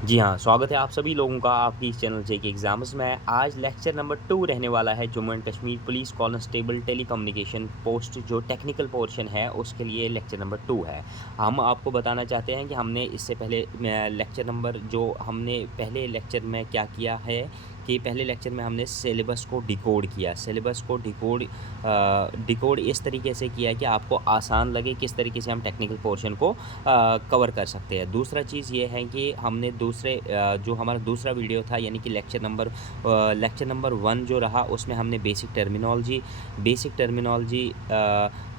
जी हाँ, स्वागत है आप सभी लोगों का आपकी इस चैनल जेके एग्ज़ाम्स में। आज लेक्चर नंबर 2 रहने वाला है Jammu and Kashmir police constable telecommunication post जो टेक्निकल पोर्शन है उसके लिए लेक्चर नंबर 2 है। हम आपको बताना चाहते हैं कि हमने इससे पहले लेक्चर नंबर जो हमने पहले लेक्चर में क्या किया है कि पहले लेक्चर में हमने सिलेबस को डिकोड किया। सिलेबस को डिकोड इस तरीके से किया कि आपको आसान लगे किस तरीके से हम टेक्निकल पोर्शन को कवर कर सकते हैं। दूसरा चीज़ ये है कि हमने जो हमारा दूसरा वीडियो था यानी कि लेक्चर नंबर 1 जो रहा उसमें हमने बेसिक टर्मिनोलॉजी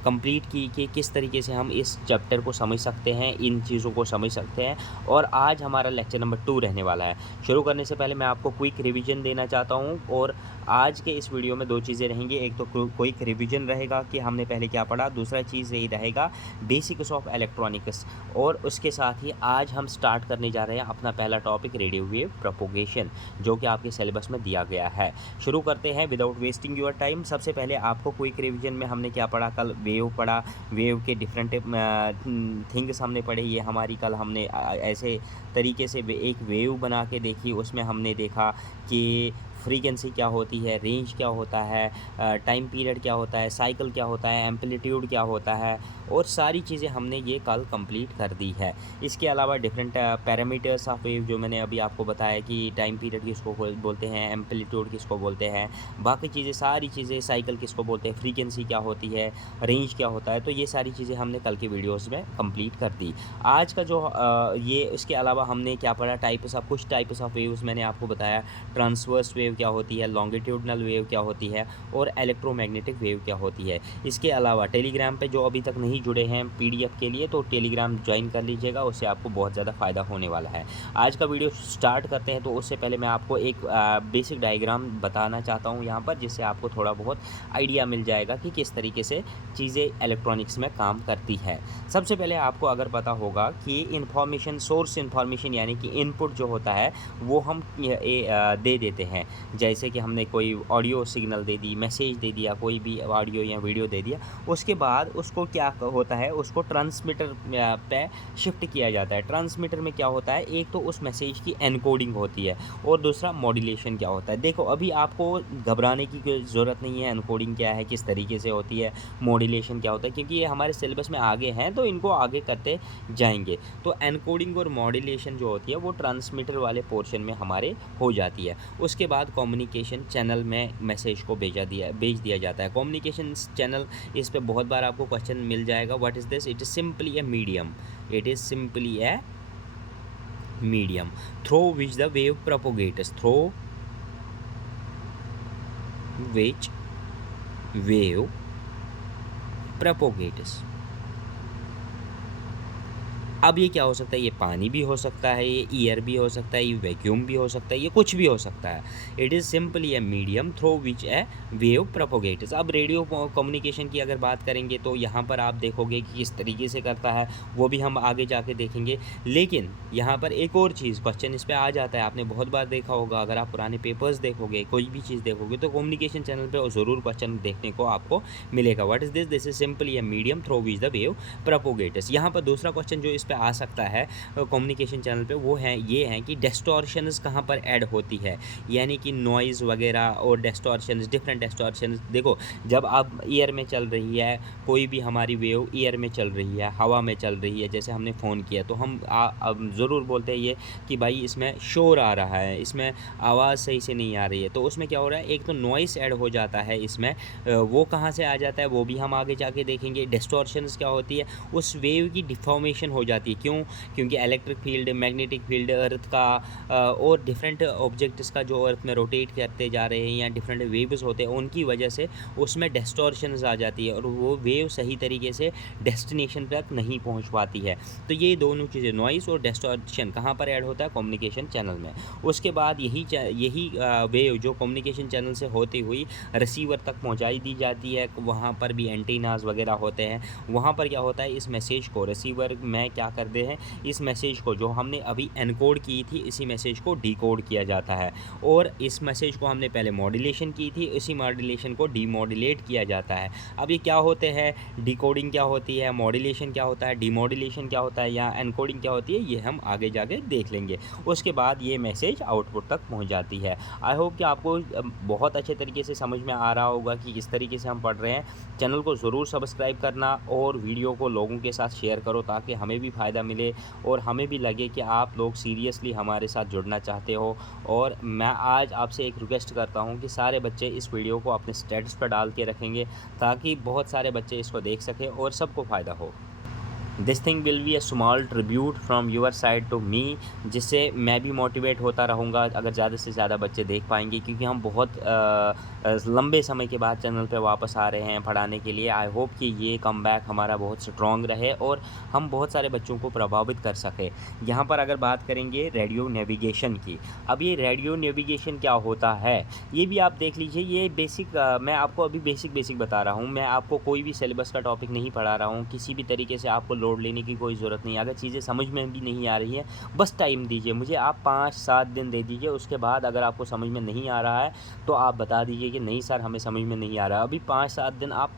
कंप्लीट की कि किस तरीके से हम इस चैप्टर को समझ सकते हैं, इन चीज़ों को समझ सकते हैं। और आज हमारा लेक्चर नंबर 2 रहने वाला है। शुरू करने से पहले मैं आपको क्विक रिवीजन देना चाहता हूँ और आज के इस वीडियो में 2 चीज़ें रहेंगी। एक तो क्विक रिवीजन रहेगा कि हमने पहले क्या पढ़ा, दूसरा चीज़ यही रहेगा बेसिक्स ऑफ इलेक्ट्रॉनिक्स। और उसके साथ ही आज हम स्टार्ट करने जा रहे हैं अपना पहला टॉपिक रेडियो वेव प्रोपोगेशन, जो कि आपके सिलेबस में दिया गया है। शुरू करते हैं विदाउट वेस्टिंग योर टाइम। सबसे पहले आपको क्विक रिवीजन में हमने क्या पढ़ा, कल वेव पढ़ा, वेव के डिफरेंट थिंग्स हमने पढ़े। ये हमारी कल हमने ऐसे तरीके से एक वेव बना के देखी, उसमें हमने देखा कि फ्रीक्वेंसी क्या होती है, रेंज क्या होता है, टाइम पीरियड क्या होता है, साइकिल क्या होता है, एम्पलीट्यूड क्या होता है, और सारी चीज़ें हमने ये कल कंप्लीट कर दी है। इसके अलावा डिफरेंट पैरामीटर्स ऑफ वेव जो मैंने अभी आपको बताया कि टाइम पीरियड किसको बोलते हैं, एम्पलीट्यूड किसको बोलते हैं, बाकी चीज़ें सारी चीज़ें, साइकिल किसको बोलते हैं, फ्रीक्वेंसी क्या होती है, रेंज क्या होता है, तो ये सारी चीज़ें हमने कल के वीडियोज़ में कंप्लीट कर दी। आज का जो ये इसके अलावा हमने क्या पढ़ा, कुछ टाइप्स ऑफ वेव्स मैंने आपको बताया। ट्रांसवर्स वेव क्या होती है, लॉन्गिट्यूडनल वेव क्या होती है, और इलेक्ट्रोमैग्नेटिक वेव क्या होती है। इसके अलावा टेलीग्राम पे जो अभी तक नहीं जुड़े हैं पीडीएफ के लिए, तो टेलीग्राम ज्वाइन कर लीजिएगा, उससे आपको बहुत ज़्यादा फ़ायदा होने वाला है। आज का वीडियो स्टार्ट करते हैं, तो उससे पहले मैं आपको एक बेसिक डायग्राम बताना चाहता हूँ यहाँ पर, जिससे आपको थोड़ा बहुत आइडिया मिल जाएगा कि किस तरीके से चीज़ें इलेक्ट्रॉनिक्स में काम करती है। सबसे पहले आपको अगर पता होगा कि सोर्स इन्फॉर्मेशन यानी कि इनपुट जो होता है वो हम दे देते हैं। जैसे कि हमने कोई ऑडियो सिग्नल दे दी, मैसेज दे दिया, कोई भी ऑडियो या वीडियो दे दिया, उसके बाद उसको क्या होता है, उसको ट्रांसमीटर पे शिफ्ट किया जाता है। ट्रांसमीटर में क्या होता है, एक तो उस मैसेज की एनकोडिंग होती है और दूसरा मॉड्यूलेशन क्या होता है। देखो अभी आपको घबराने की कोई ज़रूरत नहीं है, एनकोडिंग क्या है, किस तरीके से होती है, मॉड्यूलेशन क्या होता है, क्योंकि ये हमारे सिलेबस में आगे हैं तो इनको आगे करते जाएंगे। तो एनकोडिंग और मॉड्यूलेशन जो होती है वो ट्रांसमीटर वाले पोर्शन में हमारे हो जाती है। उसके बाद कम्युनिकेशन चैनल में मैसेज को भेज दिया जाता है। कम्युनिकेशन चैनल, इस पे बहुत बार आपको क्वेश्चन मिल जाएगा। What is this? It is simply a medium. It is simply a medium through which the wave propagates, through which wave propagates। अब ये क्या हो सकता है, ये पानी भी हो सकता है, ये एयर भी हो सकता है, ये वैक्यूम भी हो सकता है, ये कुछ भी हो सकता है। It is simply a medium through which A wave propagates. अब रेडियो कम्युनिकेशन की अगर बात करेंगे तो यहाँ पर आप देखोगे कि किस तरीके से करता है, वो भी हम आगे जाके देखेंगे। लेकिन यहाँ पर एक और चीज़ क्वेश्चन इस पर आ जाता है, आपने बहुत बार देखा होगा, अगर आप पुराने पेपर्स देखोगे, कोई भी चीज़ देखोगे, तो कम्युनिकेशन चैनल पर ज़रूर क्वेश्चन देखने को आपको मिलेगा। What is this? This is simply a medium through which the wave propagates. यहाँ पर दूसरा क्वेश्चन जो इस पे आ सकता है कम्युनिकेशन चैनल पे, वो है ये है कि डिस्टॉर्शंस कहाँ पर ऐड होती है, यानी कि नॉइज़ वगैरह और डिस्टॉर्शंस, डिफरेंट डिस्टॉर्शंस। देखो जब आप ईयर में चल रही है, कोई भी हमारी वेव ईयर में चल रही है, हवा में चल रही है, जैसे हमने फ़ोन किया तो हम अब ज़रूर बोलते हैं ये कि भाई इसमें शोर आ रहा है, इसमें आवाज़ सही से नहीं आ रही है। तो उसमें क्या हो रहा है, एक तो नॉइस ऐड हो जाता है इसमें, वो कहाँ से आ जाता है वो भी हम आगे जाके देखेंगे। डिस्टॉर्शंस क्या होती है, उस वेव की डिफॉर्मेशन हो जाती है। क्यों? क्योंकि electric field, magnetic field earth का और डिफरेंट ऑब्जेक्ट्स का जो अर्थ में रोटेट करते जा रहे हैं या डिफरेंट वेव्स होते हैं, उनकी वजह से उसमें डिस्टॉर्शंस आ जाती है और वो वेव सही तरीके से डेस्टिनेशन तक नहीं पहुंच पाती है। तो ये दोनों चीज़ें, नॉइस और डिस्टॉर्शन, कहाँ पर ऐड होता है, कम्युनिकेशन चैनल में। उसके बाद यही वेव जो कम्युनिकेशन चैनल से होती हुई रिसीवर तक पहुंचाई दी जाती है। वहाँ पर भी एंटीनाज वगैरह होते हैं। वहाँ पर क्या होता है, इस मैसेज को रिसीवर में क्या करते हैं, इस मैसेज को जो हमने अभी एनकोड की थी इसी मैसेज को डिकोड किया जाता है, और इस मैसेज को हमने पहले मॉड्यूलेशन की थी, इसी मॉड्यूलेशन को डीमॉड्यूलेट किया जाता है। अब ये क्या होते हैं, डिकोडिंग क्या होती है, मॉड्यूलेशन क्या होता है, डीमॉड्यूलेशन क्या होता है, या एनकोडिंग क्या होती है, ये हम आगे जाके देख लेंगे। उसके बाद ये मैसेज आउटपुट तक पहुंच जाती है। आई होप कि आपको बहुत अच्छे तरीके से समझ में आ रहा होगा कि इस तरीके से हम पढ़ रहे हैं। चैनल को ज़रूर सब्सक्राइब करना और वीडियो को लोगों के साथ शेयर करो ताकि हमें भी फ़ायदा मिले और हमें भी लगे कि आप लोग सीरियसली हमारे साथ जुड़ना चाहते हो। और मैं आज आपसे एक रिक्वेस्ट करता हूं कि सारे बच्चे इस वीडियो को अपने स्टेटस पर डाल के रखेंगे ताकि बहुत सारे बच्चे इसको देख सकें और सबको फ़ायदा हो। This thing will be a small tribute from your side to me, जिससे मैं भी मोटिवेट होता रहूँगा अगर ज़्यादा से ज़्यादा बच्चे देख पाएंगे, क्योंकि हम बहुत लंबे समय के बाद चैनल पे वापस आ रहे हैं पढ़ाने के लिए। आई होप कि ये कमबैक हमारा बहुत स्ट्रॉन्ग रहे और हम बहुत सारे बच्चों को प्रभावित कर सकें। यहाँ पर अगर बात करेंगे रेडियो नेविगेशन की, अब ये रेडियो नेविगेशन क्या होता है ये भी आप देख लीजिए। ये बेसिक मैं आपको अभी बेसिक बता रहा हूँ, मैं आपको कोई भी सिलेबस का टॉपिक नहीं पढ़ा रहा हूँ, किसी भी तरीके से आपको लोड लेने की कोई ज़रूरत नहीं है। अगर चीज़ें समझ में भी नहीं आ रही हैं, बस टाइम दीजिए मुझे, आप 5-7 दिन दे दीजिए। उसके बाद अगर आपको समझ में नहीं आ रहा है तो आप बता दीजिए कि नहीं सर हमें समझ में नहीं आ रहा। अभी 5-7 दिन आप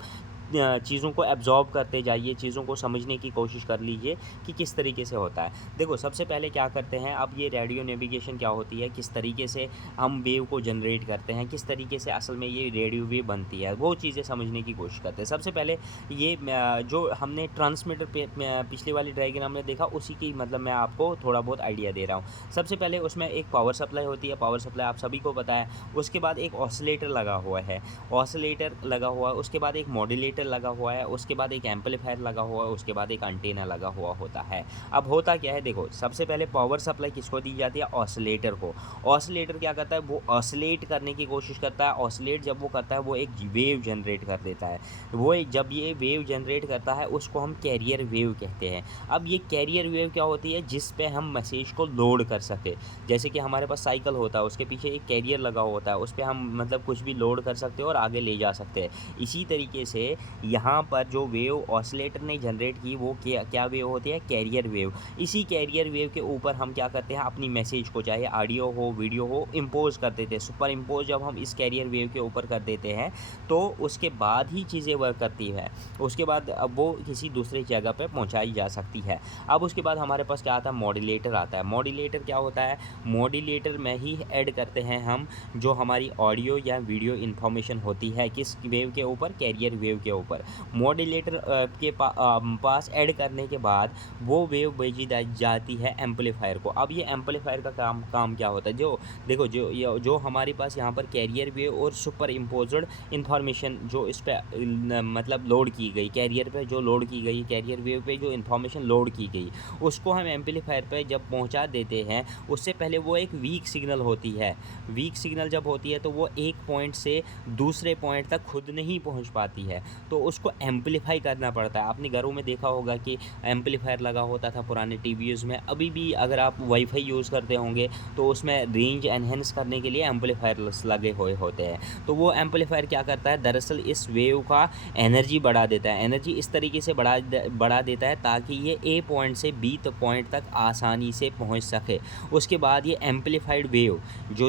चीज़ों को एब्जॉर्ब करते जाइए, चीज़ों को समझने की कोशिश कर लीजिए कि किस तरीके से होता है। देखो सबसे पहले क्या करते हैं, अब ये रेडियो नेविगेशन क्या होती है, किस तरीके से हम वेव को जनरेट करते हैं, किस तरीके से असल में ये रेडियो वेव बनती है, वो चीज़ें समझने की कोशिश करते हैं। सबसे पहले ये जो हमने ट्रांसमीटर पे पिछली वाली डायग्राम में देखा उसी की मतलब मैं आपको थोड़ा बहुत आइडिया दे रहा हूँ। सबसे पहले उसमें एक पावर सप्लाई होती है, पावर सप्लाई आप सभी को पता है। उसके बाद एक ऑसिलेटर लगा हुआ है, ऑसिलेटर लगा हुआ है, उसके बाद एक मॉड्यूलेटर लगा हुआ है, उसके बाद एक एम्पलीफायर लगा हुआ है, उसके बाद एक एंटीना लगा हुआ होता है। अब होता क्या है, देखो सबसे पहले पावर सप्लाई किसको दी जाती है, ऑसिलेटर को। ऑसिलेटर क्या करता है, वो ऑसिलेट करने की कोशिश करता है। ऑसिलेट जब वो करता है वो एक वेव जनरेट कर देता है। वो जब ये वेव जनरेट करता है उसको हम कैरियर वेव कहते हैं। अब ये कैरियर वेव क्या होती है, जिस पे हम मैसेज को लोड कर सके। जैसे कि हमारे पास साइकिल होता है, उसके पीछे एक कैरियर लगा होता है, उस पर हम मतलब कुछ भी लोड कर सकते हैं और आगे ले जा सकते हैं। इसी तरीके से यहाँ पर जो वेव ऑसिलेटर ने जनरेट की वो क्या वेव होती है, कैरियर वेव। इसी कैरियर वेव के ऊपर हम क्या करते हैं, अपनी मैसेज को चाहे ऑडियो हो वीडियो हो इम्पोज कर देते हैं। सुपर इम्पोज जब हम इस कैरियर वेव के ऊपर कर देते हैं तो उसके बाद ही चीज़ें वर्क करती है। उसके बाद अब वो किसी दूसरी जगह पर पहुँचाई जा सकती है। अब उसके बाद हमारे पास क्या आता है, मॉड्यूलेटर आता है। मॉड्यूलेटर क्या होता है, मॉड्यूलेटर में ही ऐड करते हैं हम जो हमारी ऑडियो या वीडियो इन्फॉर्मेशन होती है, किस वेव के ऊपर, कैरियर वेव के ऊपर। मॉड्यूलेटर के पास ऐड करने के बाद वो वेव भेजी जाती है एम्पलीफायर को। अब ये एम्पलीफायर का काम क्या होता है, जो देखो जो हमारे पास यहाँ पर कैरियर वेव और सुपर इम्पोज्ड इन्फॉर्मेशन जो इस पर मतलब लोड की गई, कैरियर पे जो लोड की गई, कैरियर वेव पे जो इन्फॉर्मेशन लोड की गई, उसको हम एम्पलीफायर पे जब पहुँचा देते हैं उससे पहले वो एक वीक सिग्नल होती है। वीक सिग्नल जब होती है तो वो एक पॉइंट से दूसरे पॉइंट तक खुद नहीं पहुँच पाती है, तो उसको एम्पलीफाई करना पड़ता है। आपने घरों में देखा होगा कि एम्पलीफायर लगा होता था पुराने टीवीज़ में। अभी भी अगर आप वाईफाई यूज़ करते होंगे तो उसमें रेंज एनहेंस करने के लिए एम्पलीफायर्स लगे हुए होते हैं। तो वो एम्पलीफायर क्या करता है, दरअसल इस वेव का एनर्जी बढ़ा देता है। एनर्जी इस तरीके से बढ़ा देता है ताकि ये ए पॉइंट से बी पॉइंट तक आसानी से पहुँच सके। उसके बाद ये एम्पलीफाइड वेव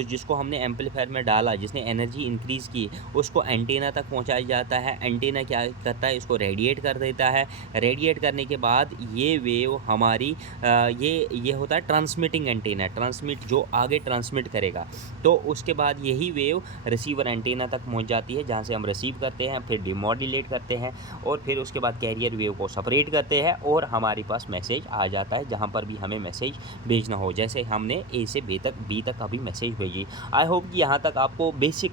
जिसको हमने एम्पलीफायर में डाला, जिसने एनर्जी इंक्रीज़ की, उसको एंटीना तक पहुँचाया जाता है। एंटीना क्या करता है, इसको रेडिएट कर देता है। रेडिएट करने के बाद ये वेव हमारी ये होता है ट्रांसमिटिंग एंटीना, जो आगे ट्रांसमिट करेगा। तो उसके बाद यही वेव रिसीवर एंटीना तक पहुंच जाती है, जहां से हम रिसीव करते हैं, फिर डिमॉड्यूलेट करते हैं और फिर उसके बाद कैरियर वेव को सेपरेट करते हैं और हमारे पास मैसेज आ जाता है जहां पर भी हमें मैसेज भेजना हो। जैसे हमने ए से बी तक अभी मैसेज भेजी। आई होप कि यहाँ तक आपको बेसिक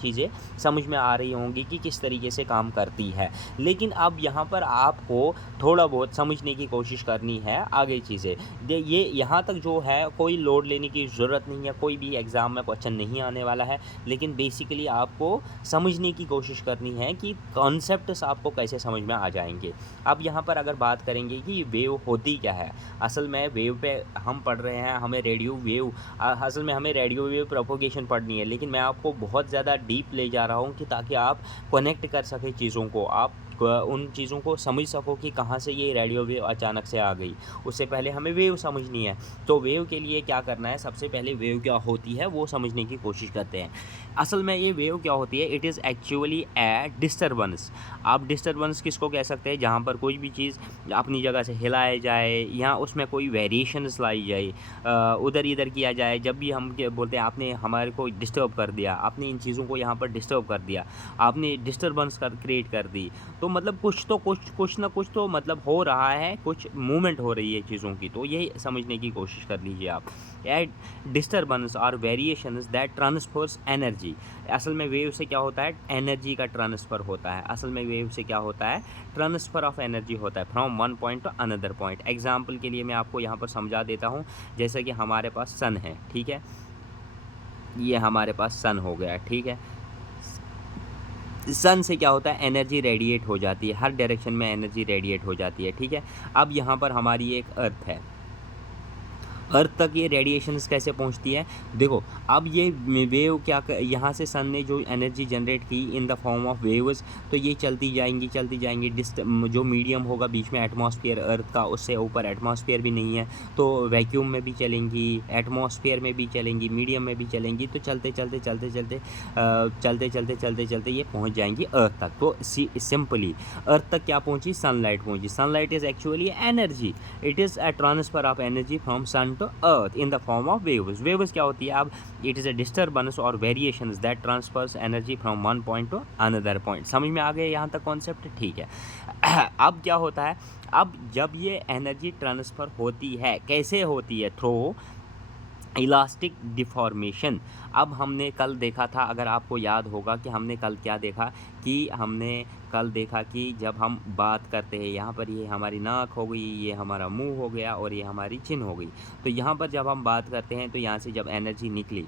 चीज़ें समझ में आ रही होंगी कि किस तरीके से काम करती है। लेकिन अब यहाँ पर आपको थोड़ा बहुत समझने की कोशिश करनी है आगे चीज़ें। ये यहाँ तक जो है कोई लोड लेने की ज़रूरत नहीं है, कोई भी एग्ज़ाम में क्वेश्चन नहीं आने वाला है, लेकिन बेसिकली आपको समझने की कोशिश करनी है कि कॉन्सेप्ट्स आपको कैसे समझ में आ जाएंगे। अब यहाँ पर अगर बात करेंगे कि वेव होती क्या है, असल में वेव पे हम पढ़ रहे हैं, हमें रेडियो वेव असल में हमें रेडियो वेव प्रोपोगेशन पढ़नी है, लेकिन मैं आपको बहुत ज़्यादा डीप ले जा रहा हूँ कि ताकि आप कनेक्ट कर सकें चीज़ों को, आप उन चीज़ों को समझ सको कि कहाँ से ये रेडियो वेव अचानक से आ गई। उससे पहले हमें वेव समझनी है। तो वेव के लिए क्या करना है, सबसे पहले वेव क्या होती है वो समझने की कोशिश करते हैं। असल में ये वेव क्या होती है, it is actually A disturbance. आप डिस्टर्बेंस किसको कह सकते हैं, जहाँ पर कोई भी चीज़ अपनी जगह से हिलाया जाए या उसमें कोई वेरिएशंस लाई जाए, उधर इधर किया जाए। जब भी हम बोलते हैं आपने हमारे को डिस्टर्ब कर दिया, आपने इन चीज़ों को यहाँ पर डिस्टर्ब कर दिया, आपने डिस्टर्बेंस क्रिएट कर दी, तो मतलब कुछ ना कुछ तो मतलब हो रहा है, कुछ मूवमेंट हो रही है चीज़ों की। तो यही समझने की कोशिश कर लीजिए आप। एट डिस्टर्बेंस और वेरिएशंस दैट ट्रांसफर्स एनर्जी। असल में वेव से क्या होता है, एनर्जी का ट्रांसफ़र होता है। असल में वेव से क्या होता है, ट्रांसफ़र ऑफ एनर्जी होता है from one point to another point. Example के लिए मैं आपको यहाँ पर समझा देता हूँ। जैसे कि हमारे पास सन है, ठीक है, ये हमारे पास सन हो गया, ठीक है। सन से क्या होता है, एनर्जी रेडिएट हो जाती है, हर डायरेक्शन में एनर्जी रेडिएट हो जाती है, ठीक है। अब यहाँ पर हमारी एक अर्थ है, अर्थ तक ये रेडिएशंस कैसे पहुंचती है, देखो। अब ये वेव क्या यहाँ से सन ने जो एनर्जी जनरेट की इन द फॉर्म ऑफ वेव्स, तो ये चलती जाएंगी। जो मीडियम होगा बीच में एटमॉस्फेयर अर्थ का, उससे ऊपर एटमॉस्फेयर भी नहीं है, तो वैक्यूम में भी चलेंगी, एटमॉस्फेयर में भी चलेंगी, मीडियम में भी चलेंगी। तो चलते ये पहुँच जाएंगी अर्थ तक। तो सिंपली अर्थ तक क्या पहुँची, सनलाइट पहुँची। Sunlight is actually energy, it is a transfer of energy from sun to earth in the form of waves. Waves क्या होती है, अब इट इज़ अ डिस्टर्बेंस और variations that transfers energy from one point to another point. समझ में आ गया यहाँ तक कॉन्सेप्ट, ठीक है। अब क्या होता है, अब जब ये एनर्जी ट्रांसफ़र होती है, कैसे होती है, थ्रू इलास्टिक डिफॉर्मेशन। अब हमने कल देखा था, अगर आपको याद होगा कि हमने कल क्या देखा, कि हमने कल देखा कि जब हम बात करते हैं, यहाँ पर ये हमारी नाक हो गई, ये हमारा मुंह हो गया और ये हमारी चिन हो गई। तो यहाँ पर जब हम बात करते हैं तो यहाँ से जब एनर्जी निकली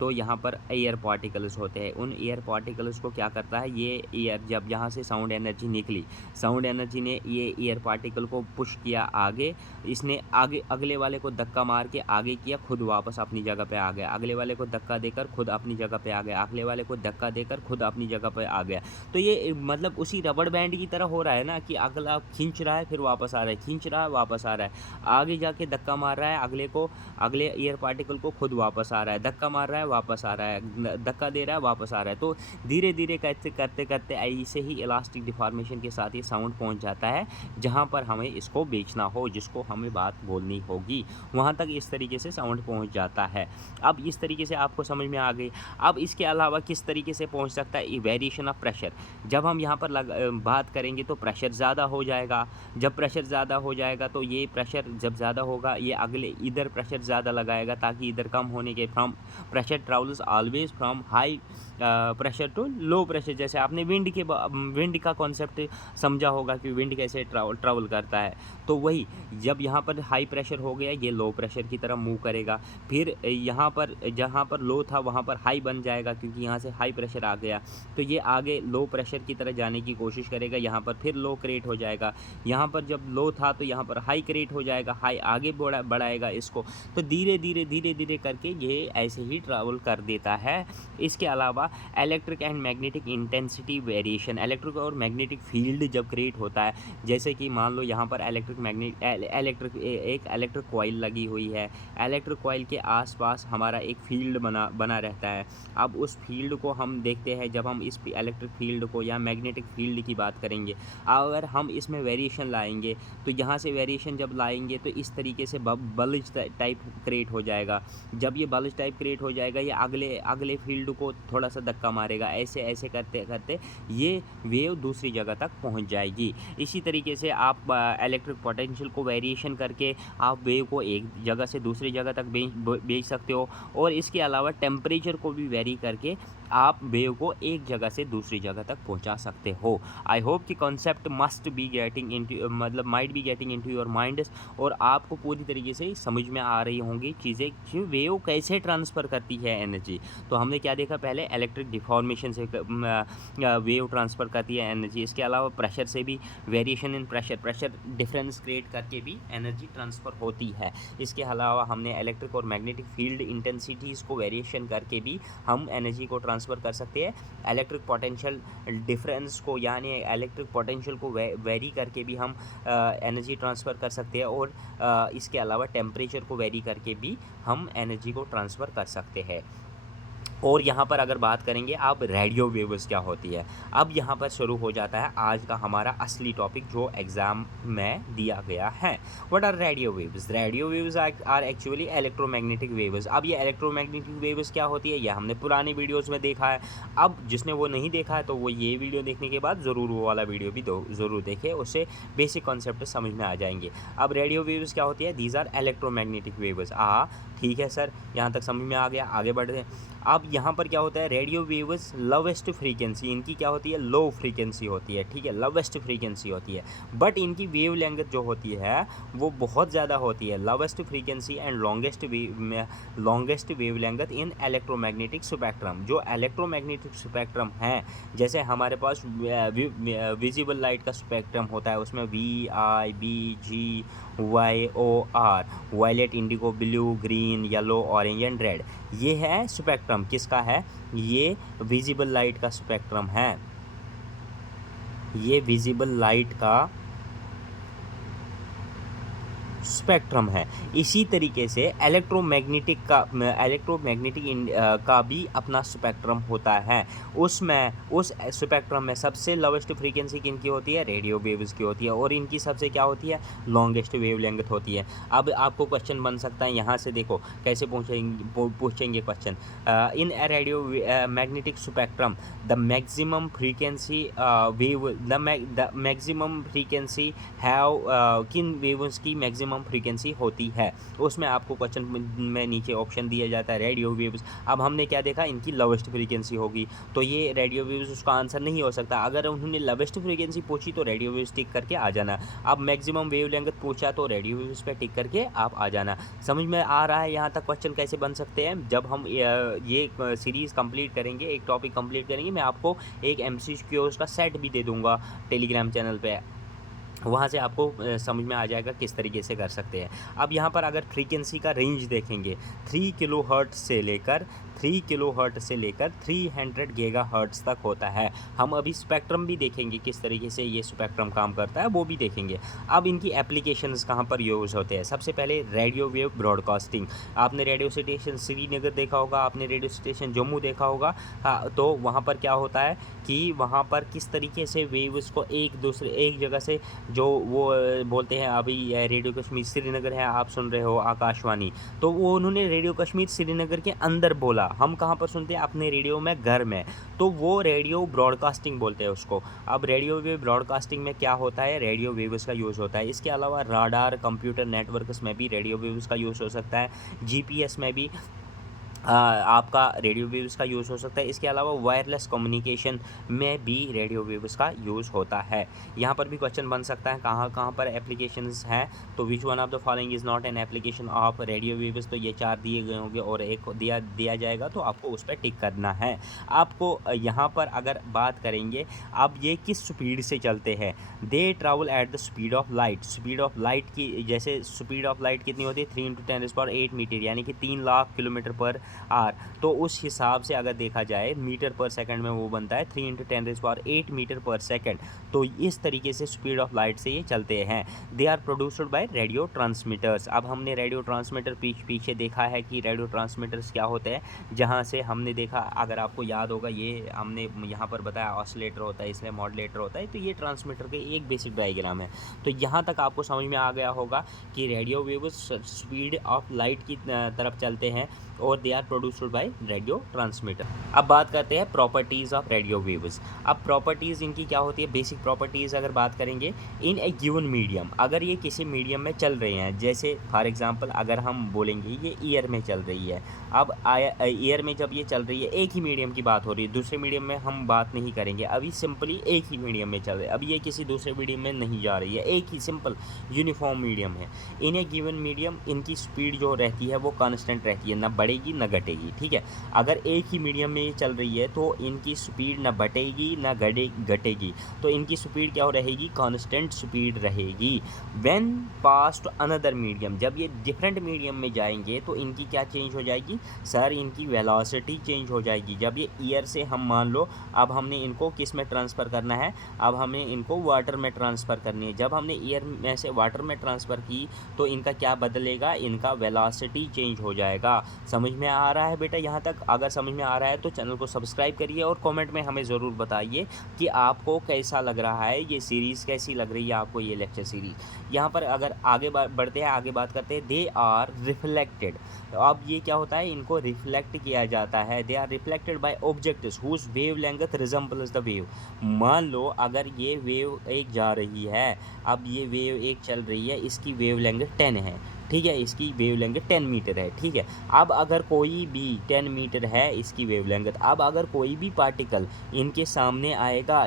तो यहाँ पर एयर पार्टिकल्स होते हैं। उन एयर पार्टिकल्स को क्या करता है, ये एयर जब यहाँ से साउंड एनर्जी निकली, साउंड एनर्जी ने ये एयर पार्टिकल को पुश किया आगे, इसने आगे अगले वाले को धक्का मार के आगे किया, खुद वापस अपनी जगह पे आ गया। अगले वाले को धक्का देकर खुद अपनी जगह पे आ गया, अगले वाले को धक्का देकर खुद अपनी जगह पे आ गया। तो ये मतलब उसी रबड़ बैंड की तरह हो रहा है ना, कि अगला खींच रहा है फिर वापस आ रहा है, खींच रहा है वापस आ रहा है, आगे जाके धक्का मार रहा है अगले एयर पार्टिकल को, खुद वापस आ रहा है, धक्का मार रहा है वापस आ रहा है, धक्का दे रहा है वापस आ रहा है। तो धीरे धीरे करते ऐसे ही इलास्टिक डिफॉर्मेशन के साथ ये साउंड पहुंच जाता है जहां पर हमें इसको बेचना हो, जिसको हमें बात बोलनी होगी, वहां तक इस तरीके से साउंड पहुंच जाता है। अब इस तरीके से आपको समझ में आ गई। अब इसके अलावा किस तरीके से पहुंच सकता है, वेरिएशन ऑफ प्रेशर। जब हम यहाँ पर बात करेंगे तो प्रेशर ज़्यादा हो जाएगा। जब प्रेशर ज़्यादा हो जाएगा तो ये प्रेशर जब ज़्यादा होगा, ये अगले इधर प्रेशर ज़्यादा लगाएगा, ताकि इधर कम होने के from pressure travels always from high pressure to low pressure. जैसे आपने विंड का कॉन्सेप्ट समझा होगा कि विंड कैसे ट्रैवल करता है। तो वही जब यहाँ पर हाई प्रेशर हो गया, ये लो प्रेशर की तरफ मूव करेगा। फिर यहाँ पर जहाँ पर लो था वहाँ पर हाई बन जाएगा, क्योंकि यहाँ से हाई प्रेशर आ गया, तो ये आगे लो प्रेशर की तरह जाने की कोशिश करेगा। यहाँ पर फिर लो क्रिएट हो जाएगा, यहाँ पर जब लो था तो यहाँ पर हाई क्रिएट हो जाएगा, हाई आगे बढ़ाएगा इसको। तो धीरे धीरे करके ये ऐसे ही ट्रैवल कर देता है। इसके अलावा electric and magnetic intensity variation, electric और मैग्नेटिक फील्ड जब क्रिएट होता है, जैसे कि मान लो यहाँ पर एक इलेक्ट्रिक कॉइल लगी हुई है, इलेक्ट्रिक कॉइल के आसपास हमारा एक फील्ड बना रहता है। अब उस फील्ड को हम देखते हैं, जब हम इस इलेक्ट्रिक फील्ड को या मैग्नेटिक फील्ड की बात करेंगे, अगर हम इसमें वेरिएशन लाएंगे तो यहाँ से वेरिएशन जब लाएंगे तो इस तरीके से बल्ज टाइप क्रिएट हो जाएगा। जब ये बल्ज टाइप क्रिएट हो जाएगा, ये अगले फील्ड को थोड़ा सा धक्का मारेगा, ऐसे करते करते ये वेव दूसरी जगह तक पहुँच जाएगी। इसी तरीके से आप इलेक्ट्रिक पोटेंशियल को वेरिएशन करके आप वेव को एक जगह से दूसरी जगह तक भेज सकते हो, और इसके अलावा टेम्परेचर को भी वेरी करके आप वेव को एक जगह से दूसरी जगह तक पहुंचा सकते हो। आई होप कि concept must be getting into मतलब might be getting into your mind, और आपको पूरी तरीके से समझ में आ रही होंगी चीज़ें कि वेव कैसे ट्रांसफ़र करती है एनर्जी। तो हमने क्या देखा, पहले इलेक्ट्रिक डिफॉर्मेशन से वेव ट्रांसफ़र करती है एनर्जी। इसके अलावा प्रेशर से भी, variation in pressure difference create करके भी एनर्जी ट्रांसफ़र होती है। इसके अलावा हमने इलेक्ट्रिक और मैग्नेटिक फील्ड इंटेंसिटीज़ को वेरिएशन करके भी हम एनर्जी को ट्रांसफ़र ट्रांसफ़र कर सकते हैं। इलेक्ट्रिक पोटेंशियल डिफरेंस को यानी इलेक्ट्रिक पोटेंशियल को वेरी करके भी हम एनर्जी ट्रांसफ़र कर सकते हैं, और इसके अलावा टेम्परेचर को वेरी करके भी हम एनर्जी को ट्रांसफ़र कर सकते हैं। और यहाँ पर अगर बात करेंगे अब रेडियो वेव्स क्या होती है, अब यहाँ पर शुरू हो जाता है आज का हमारा असली टॉपिक जो एग्ज़ाम में दिया गया है। What are radio waves? Radio waves are actually electromagnetic waves. अब ये इलेक्ट्रोमैग्नेटिक वेव्स क्या होती है, ये हमने पुरानी वीडियोज़ में देखा है। अब जिसने वो नहीं देखा है तो वो ये वीडियो देखने के बाद ज़रूर वो वाला वीडियो भी ज़रूर देखे, उससे बेसिक कॉन्सेप्ट समझ में आ जाएंगे। अब रेडियो वेव्स क्या होती है? These are electromagnetic waves. ठीक है सर, यहाँ तक समझ में आ गया, आगे बढ़ते हैं। अब यहाँ पर क्या होता है, रेडियो वेव्स लोवेस्ट फ्रीक्वेंसी इनकी क्या होती है, लो फ्रीक्वेंसी होती है, ठीक है, लोवेस्ट फ्रीक्वेंसी होती है, बट इनकी वेव लेंथ जो होती है वो बहुत ज़्यादा होती है। Lowest frequency and longest wavelength in electromagnetic spectrum. जो इलेक्ट्रोमैग्नेटिक स्पेक्ट्रम है, जैसे हमारे पास विजिबल लाइट का स्पेक्ट्रम होता है, उसमें VIBGYOR, violet, indigo, blue, green, yellow, orange and red, ये है स्पेक्ट्रम। किसका है? ये विजिबल लाइट का स्पेक्ट्रम है। ये विजिबल लाइट का स्पेक्ट्रम है। इसी तरीके से इलेक्ट्रोमैग्नेटिक का भी अपना स्पेक्ट्रम होता है। उसमें उस स्पेक्ट्रम में सबसे लोवेस्ट फ्रीक्वेंसी किनकी होती है? रेडियो वेव्स की होती है, और इनकी सबसे क्या होती है? लॉन्गेस्ट वेवलेंथ होती है। अब आपको क्वेश्चन बन सकता है, यहाँ से देखो कैसे पूछेंगे question. In A radio magnetic spectrum the maximum frequency the maximum frequency have किन वेव्स की मैक्सिमम फ्रीक्वेंसी होती है? उसमें आपको क्वेश्चन में नीचे ऑप्शन दिया जाता है रेडियो वेव्स। अब हमने क्या देखा, इनकी लोवेस्ट फ्रीक्वेंसी होगी, तो ये रेडियो वेव्स उसका आंसर नहीं हो सकता। अगर उन्होंने लोवेस्ट फ्रीक्वेंसी पूछी तो रेडियो वेव्स टिक करके आ जाना। अब मैक्सिमम वेवलेंथ पूछा तो रेडियो वेव्स पे टिक करके आप आ जाना। समझ में आ रहा है यहाँ तक क्वेश्चन कैसे बन सकते हैं? जब हम ये सीरीज़ कंप्लीट करेंगे, एक टॉपिक कंप्लीट करेंगे, मैं आपको एक MCQs का सेट भी दे दूँगा टेलीग्राम चैनल पे, वहाँ से आपको समझ में आ जाएगा किस तरीके से कर सकते हैं। अब यहाँ पर अगर फ्रीक्वेंसी का रेंज देखेंगे, 3 किलोहर्ट्ज़ से लेकर 300 गीगाहर्ट्ज़ तक होता है। हम अभी स्पेक्ट्रम भी देखेंगे किस तरीके से ये स्पेक्ट्रम काम करता है, वो भी देखेंगे। अब इनकी एप्लीकेशंस कहाँ पर यूज़ होते हैं? सबसे पहले रेडियो वेव ब्रॉडकास्टिंग। आपने रेडियो स्टेशन श्रीनगर देखा होगा, आपने रेडियो स्टेशन जम्मू देखा होगा। हाँ, तो वहाँ पर क्या होता है कि वहाँ पर किस तरीके से वेव्स को एक जगह से, जो वो बोलते हैं, अभी रेडियो कश्मीर श्रीनगर है, आप सुन रहे हो आकाशवाणी, तो वो उन्होंने रेडियो कश्मीर श्रीनगर के अंदर बोला। हम कहाँ पर सुनते हैं? अपने रेडियो में, घर में, तो वो रेडियो ब्रॉडकास्टिंग बोलते हैं उसको। अब रेडियो वेव ब्रॉडकास्टिंग में क्या होता है? रेडियो वेव्स का यूज़ होता है। इसके अलावा राडार, कंप्यूटर नेटवर्क्स में भी रेडियो वेव्स का यूज़ हो सकता है। GPS में भी आपका रेडियो वेव्स का यूज़ हो सकता है। इसके अलावा वायरलेस कम्युनिकेशन में भी रेडियो वेव्स का यूज़ होता है। यहाँ पर भी क्वेश्चन बन सकता है कहाँ कहाँ पर एप्लीकेशंस हैं, तो which one of the following is not an application of radio waves, तो ये 4 दिए गए होंगे और एक दिया जाएगा, तो आपको उस पर टिक करना है। आपको यहाँ पर अगर बात करेंगे, अब ये किस स्पीड से चलते हैं? दे travel at the speed of light. Speed of light की, जैसे स्पीड ऑफ लाइट कितनी होती है? 3 × 10⁸ मीटर, यानी कि 3 लाख किलोमीटर पर आर। तो उस हिसाब से अगर देखा जाए मीटर पर सेकंड में, वो बनता है 3 × 10⁸ मीटर पर सेकंड। तो इस तरीके से स्पीड ऑफ लाइट से ये चलते हैं। They are produced by radio transmitters. अब हमने रेडियो ट्रांसमीटर पीछे देखा है कि रेडियो ट्रांसमीटर्स क्या होते हैं, जहाँ से हमने देखा, अगर आपको याद होगा, ये हमने यहाँ पर बताया ऑसिलेटर होता है, इसलिए मॉड्यूलेटर होता है, तो ये ट्रांसमीटर के एक बेसिक डायग्राम है। तो यहाँ तक आपको समझ में आ गया होगा कि radio waves speed of light की तरफ चलते हैं और they are produced by radio transmitter. अब बात करते हैं प्रॉपर्टीज़ ऑफ रेडियो वेव्स। अब प्रॉपर्टीज़ इनकी क्या होती है? बेसिक प्रॉपर्टीज़ अगर बात करेंगे, इन ए गिवन मीडियम, अगर ये किसी मीडियम में चल रहे हैं, जैसे फॉर एग्जांपल अगर हम बोलेंगे ये ईयर में चल रही है। अब ईयर में जब ये चल रही है, एक ही मीडियम की बात हो रही है, दूसरे मीडियम में हम बात नहीं करेंगे, अभी सिंपली एक ही मीडियम में चल रही है। अब ये किसी दूसरे मीडियम में नहीं जा रही है, एक ही सिंपल यूनिफॉर्म मीडियम है। इन ए गिवन मीडियम इनकी स्पीड जो रहती है वो कांस्टेंट रहती है, ना बढ़ेगी ना घटेगी। ठीक है, अगर एक ही मीडियम में चल रही है तो इनकी स्पीड ना बढ़ेगी ना घटेगी, तो इनकी स्पीड क्या हो रहेगी, कांस्टेंट स्पीड रहेगी। When pass to another medium, जब ये डिफरेंट मीडियम में जाएंगे तो इनकी क्या चेंज हो जाएगी सर, इनकी वेलोसिटी चेंज हो जाएगी। जब ये एयर से हम मान लो अब हमने इनको किस में ट्रांसफ़र करना है, अब हमें इनको वाटर में ट्रांसफ़र करनी है। जब हमने एयर में से वाटर में ट्रांसफ़र की तो इनका क्या बदलेगा, इनका वेलोसिटी चेंज हो जाएगा। समझ में आ रहा है बेटा यहाँ तक? अगर समझ में आ रहा है तो चैनल को सब्सक्राइब करिए और कमेंट में हमें ज़रूर बताइए कि आपको कैसा लग रहा है, ये सीरीज़ कैसी लग रही है आपको, ये लेक्चर सीरीज़। यहाँ पर अगर आगे बढ़ते हैं, आगे बात करते हैं, दे आर रिफ्लेक्टेड। अब ये क्या होता है, इनको रिफ्लेक्ट किया जाता है। They are reflected by objects whose wavelength resembles the wave. मान लो अगर ये वेव एक जा रही है, अब ये वेव एक चल रही है, इसकी वेव लेंथ 10 है। ठीक है, इसकी वेव लेंथ 10 मीटर है। ठीक है, अब अगर कोई भी 10 मीटर है इसकी वेव लेंथ, अब अगर कोई भी पार्टिकल इनके सामने आएगा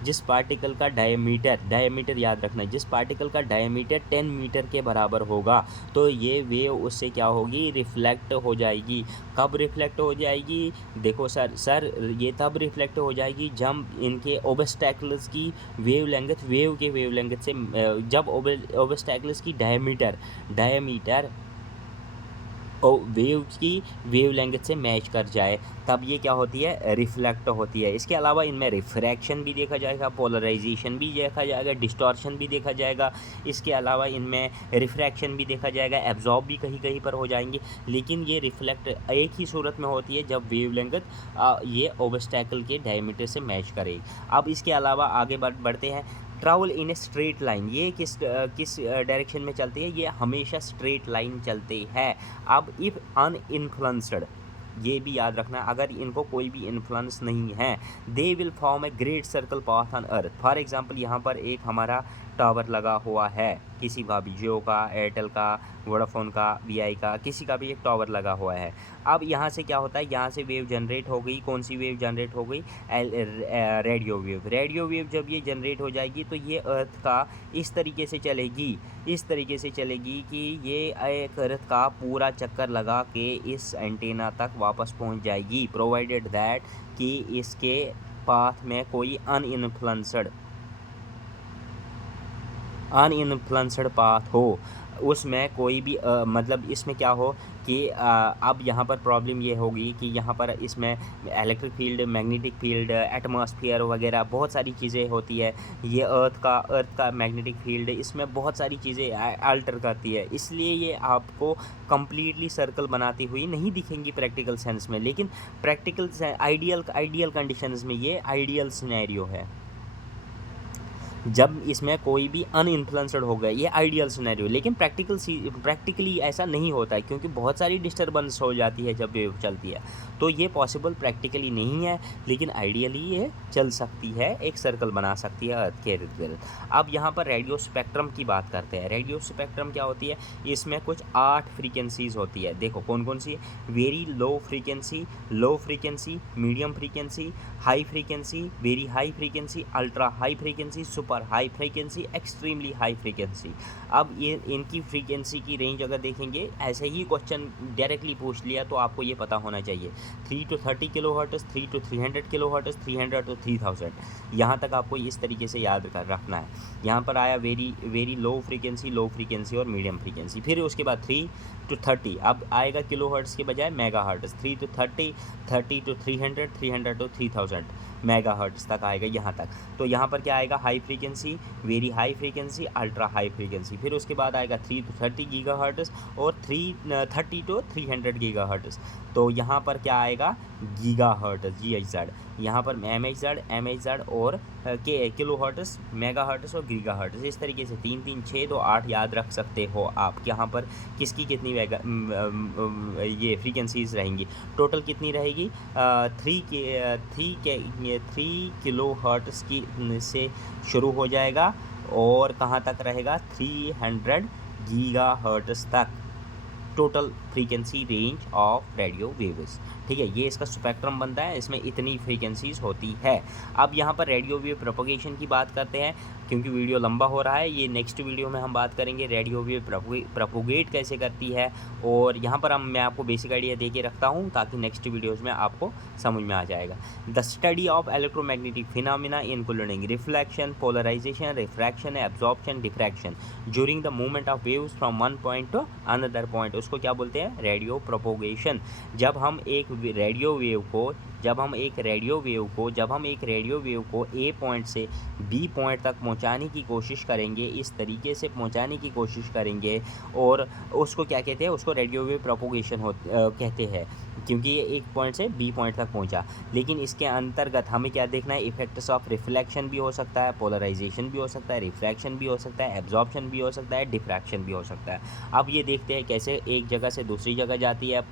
जिस पार्टिकल का डायमीटर याद रखना, जिस पार्टिकल का डायमीटर 10 मीटर के बराबर होगा, तो ये वेव उससे क्या होगी, रिफ्लेक्ट हो जाएगी। कब रिफ्लेक्ट हो जाएगी, देखो सर ये तब रिफ्लेक्ट हो जाएगी जब इनके ऑब्स्टैकल्स की वेव के वेव लेंथ से जब ऑब्स्टैकल्स की डायमीटर और वेव की वेव लेंथ से मैच कर जाए, तब ये क्या होती है, रिफ्लेक्ट होती है। इसके अलावा इनमें रिफ्रैक्शन भी देखा जाएगा, पोलराइजेशन भी देखा जाएगा, डिस्टॉर्शन भी देखा जाएगा। इसके अलावा इनमें रिफ्रैक्शन भी देखा जाएगा, एब्जॉर्ब भी कहीं कहीं पर हो जाएंगे। लेकिन ये रिफ्लेक्ट एक ही सूरत में होती है जब वेव लेंथ ये ऑब्स्टैकल के डायमीटर से मैच करे। अब इसके अलावा आगे बढ़ते हैं। Travel in a straight line, ये किस डायरेक्शन में चलती है, ये हमेशा स्ट्रेट लाइन चलती है। अब इफ़ अनइन्फ्लुएंस्ड, ये भी याद रखना, अगर इनको कोई भी इन्फ्लुएंस नहीं है, they will form a great circle path on earth. For example यहाँ पर एक हमारा टावर लगा हुआ है, किसी का भी, जियो का, एयरटेल का, वोडाफोन का, वीआई का, किसी का भी एक टावर लगा हुआ है। अब यहाँ से क्या होता है, यहाँ से वेव जनरेट हो गई, कौन सी वेव जनरेट हो गई, रेडियो वेव जब ये जनरेट हो जाएगी तो ये अर्थ का इस तरीके से चलेगी कि ये एक अर्थ का पूरा चक्कर लगा के इस एंटीना तक वापस पहुँच जाएगी, प्रोवाइडेड दैट कि इसके पाथ में कोई अनइन्फ्लुएंस्ड पाथ हो, उसमें कोई भी मतलब इसमें क्या हो कि अब यहाँ पर प्रॉब्लम ये होगी कि यहाँ पर इसमें electric field, magnetic field, atmosphere वगैरह बहुत सारी चीज़ें होती है। ये अर्थ का मैग्नेटिक फील्ड, इसमें बहुत सारी चीज़ें अल्टर करती है, इसलिए ये आपको कम्प्लीटली सर्कल बनाती हुई नहीं दिखेंगी प्रैक्टिकल सेंस में। लेकिन प्रैक्टिकल आइडियल कंडीशंस में ये आइडियल सिनेरियो है, जब इसमें कोई भी अनइन्फ्लुएंस्ड हो गया, ये आइडियल सिनेरियो। लेकिन प्रैक्टिकली ऐसा नहीं होता है, क्योंकि बहुत सारी डिस्टर्बेंस हो जाती है जब वेव चलती है, तो ये पॉसिबल प्रैक्टिकली नहीं है। लेकिन आइडियली ये चल सकती है, एक सर्कल बना सकती है अर्थ के इर्द गिर्द। अब यहाँ पर रेडियो स्पेक्ट्रम की बात करते हैं। रेडियो स्पेक्ट्रम क्या होती है, इसमें कुछ 8 फ्रीक्वेंसीज होती है। देखो कौन कौन सी, very low frequency, medium frequency, high frequency, very high frequency, ultra high frequency, super high frequency, extremely high frequency. अब ये इनकी फ्रीक्वेंसी की रेंज अगर देखेंगे, ऐसे ही क्वेश्चन डायरेक्टली पूछ लिया तो आपको ये पता होना चाहिए, 3 to 30 kilo hertz, 3 to 300 kilo hertz, 300 to 3000, यहाँ तक आपको इस तरीके से याद कर रखना है। यहाँ पर आया वेरी लो फ्रीक्वेंसी और मीडियम फ्रीक्वेंसी, फिर उसके बाद 3 to 30, अब आएगा किलो हर्ट्ज़ के बजाय mega hertz, 3 to 30, 30 to 300, 300 to 3000 mega hertz तक आएगा यहाँ तक। तो यहाँ पर क्या आएगा, high frequency, very high frequency, ultra high frequency, फिर उसके बाद आएगा 3 to 30 गीगा हर्ट्ज़ और 30 to 300 गीगा हर्ट्ज़। तो यहाँ पर क्या आएगा, गीगा हर्ट्ज़, GHz, यहाँ पर MHz और किलो हर्ट्ज़, मेगा हर्ट्ज़ और गीगा हर्ट्ज़, इस तरीके से 3 3 6 2 8 याद रख सकते हो आप। यहाँ पर किसकी कितनी ये फ्रीक्वेंसीज रहेंगी, टोटल कितनी रहेगी, 3 किलो हर्ट्ज़ की से शुरू हो जाएगा और कहाँ तक रहेगा, 300 गीगा हर्ट्ज़ तक total frequency range of radio waves. ठीक है, ये इसका स्पेक्ट्रम बनता है, इसमें इतनी फ्रीक्वेंसीज होती है। अब यहाँ पर रेडियो वेव प्रोपगेशन की बात करते हैं, क्योंकि वीडियो लंबा हो रहा है। ये नेक्स्ट वीडियो में हम बात करेंगे रेडियो वेव प्रोपोगेट कैसे करती है, और यहाँ पर मैं आपको बेसिक आइडिया दे के रखता हूँ ताकि नेक्स्ट वीडियोज़ में आपको समझ में आ जाएगा। The study of electromagnetic phenomena including reflection, polarisation, refraction, absorption, diffraction during the movement of waves from one point to another point, उसको क्या बोलते हैं? Radio propagation. जब हम एक रेडियो वेव को ए पॉइंट से बी पॉइंट तक पहुंचाने की कोशिश करेंगे, इस तरीके से पहुंचाने की कोशिश करेंगे, और उसको क्या कहते हैं? उसको रेडियो वेव प्रोपोगेशन कहते हैं, क्योंकि ये एक पॉइंट से बी पॉइंट तक पहुंचा। लेकिन इसके अंतर्गत हमें क्या देखना है? इफेक्ट्स ऑफ रिफ्लेक्शन भी हो सकता है, पोलराइजेशन भी हो सकता है, रिफ्रैक्शन भी हो सकता है, एब्जॉर्प्शन भी हो सकता है, डिफ्रैक्शन भी हो सकता है। अब ये देखते हैं कैसे एक जगह से दूसरी जगह जाती है,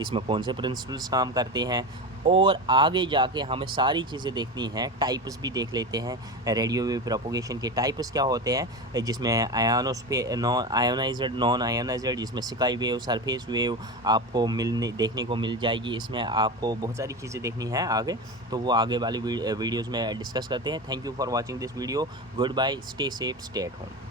इसमें कौन से प्रिंसिपल्स काम करते हैं, और आगे जाके हमें सारी चीज़ें देखनी हैं। टाइप्स भी देख लेते हैं। रेडियो वेव प्रोपोगेशन के टाइप्स क्या होते हैं, जिसमें आयोनाइज्ड, नॉन आयोनाइज्ड, जिसमें स्काई वेव, सरफेस वेव आपको देखने को मिल जाएगी। इसमें आपको बहुत सारी चीज़ें देखनी है आगे, तो वो आगे वाली वीडियोज़ में डिस्कस करते हैं। Thank you for watching this video. Goodbye, stay safe, stay at home.